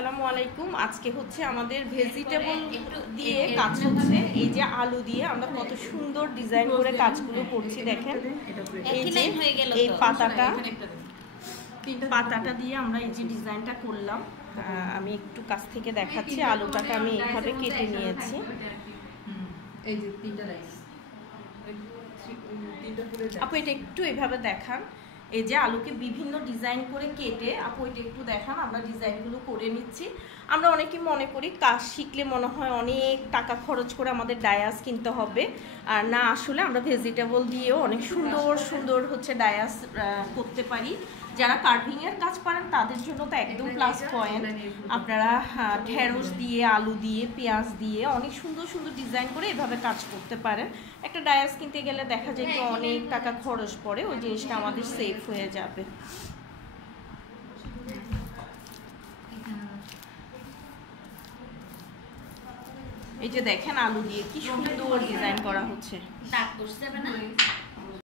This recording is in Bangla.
আসসালামু আলাইকুম। আজকে হচ্ছে আমাদের ভেজিটেবল দিয়ে কাজ হচ্ছে। এই যে আলু দিয়ে আমরা কত সুন্দর ডিজাইন করে কাজগুলো করছি দেখেন। এই যে এই পাতাটা দিয়ে আমরা এই যে ডিজাইনটা করলাম। আমি একটু কাছ থেকে দেখাচ্ছি। আলুটাকে আমি এইভাবে কেটে নিয়েছি। এই যে তিনটা রাইস আপু এটা একটু এইভাবে দেখান। এই যে আলুকে বিভিন্ন ডিজাইন করে কেটে আপু এটা একটু দেখান। আমরা ডিজাইনগুলো করে নিচ্ছি। আমরা অনেকে মনে করি কাজ শিখলে মনে হয় অনেক টাকা খরচ করে আমাদের ডায়াস কিনতে হবে, আর না, আসলে আমরা ভেজিটেবল দিয়েও অনেক সুন্দর সুন্দর হচ্ছে ডায়াস করতে পারি। যারা কার্ভিংয়ের কাজ পারেন তাদের জন্য তো একদম প্লাস পয়েন্ট। আপনারা ঢেঁড়স দিয়ে, আলু দিয়ে, পেঁয়াজ দিয়ে অনেক সুন্দর সুন্দর ডিজাইন করে এভাবে কাজ করতে পারেন। একটা ডায়াস কিনতে গেলে দেখা যায় যে অনেক টাকা খরচ পড়ে, ওই জিনিসটা আমাদের সেফ হয়ে যাবে। এই যে দেখেন আলু দিয়ে কি সুন্দর ডিজাইন করা হচ্ছে।